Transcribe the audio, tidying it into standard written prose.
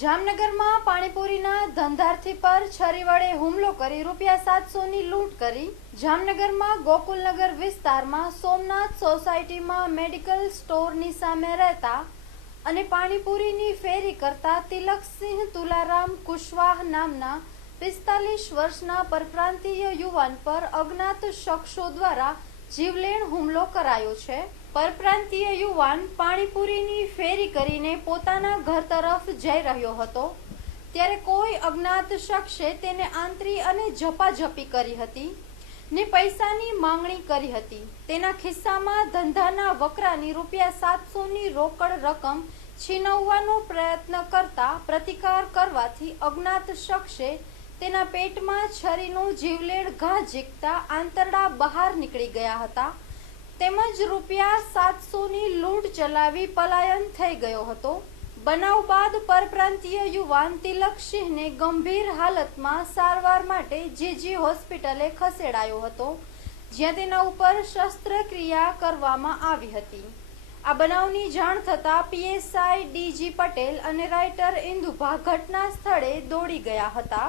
જામનગરમાં પાણીપુરીના ધંધાર્થી પર છરી વડે હુમલો કરી ₹700ની લૂંટ કરી। જામનગરમાં ગોકુલનગર વિસ્તારમાં સોમનાથ સોસાયટીમાં મેડિકલ સ્ટોરની સામે રહેતા અને પાણીપુરીની ફેરી કરતા તિલકસિંહ તુલારામ કુશવાહ નામના 45 વર્ષના પરપ્રાંતીય યુવાન પર અજ્ઞાત શખ્સો દ્વારા જીવલેણ હુમલો કરાયો છે। પરપ્રાંતીય યુવાન પાણીપુરીની ફેરી કરીને પોતાના ઘર તરફ જઈ રહ્યો હતો ત્યારે કોઈ અજ્ઞાત શખ્સે તેને આંતરી અને ઝપાઝપી કરી હતી ને પૈસાની માંગણી કરી હતી। તેના ખિસ્સામાં ધંધાના વકરાની ₹700ની રોકડ રકમ છીનવવાનો પ્રયત્ન કરતા પ્રતિકાર કરવાથી અજ્ઞાત શખ્સે તેના પેટમાં છરીનો જીવલેણ ઘા ઝીકતા આંતરડા બહાર નીકળી ગયા હતા તેમજ ₹700ની લૂંટ ચલાવી પલાયન થઈ ગયો હતો। બનાવ બાદ પરપ્રાંતીય યુવાન તિલકસિંહને ગંભીર હાલતમાં સારવાર માટે જીજી હોસ્પિટલે ખસેડાયો હતો જ્યાં તેના ઉપર શસ્ત્રક્રિયા કરવામાં આવી હતી। આ બનાવની જાણ થતાં પીએસઆઈ ડીજી પટેલ અને રાઇટર ઇન્દુભા ઘટના સ્થળે દોડી ગયા હતા।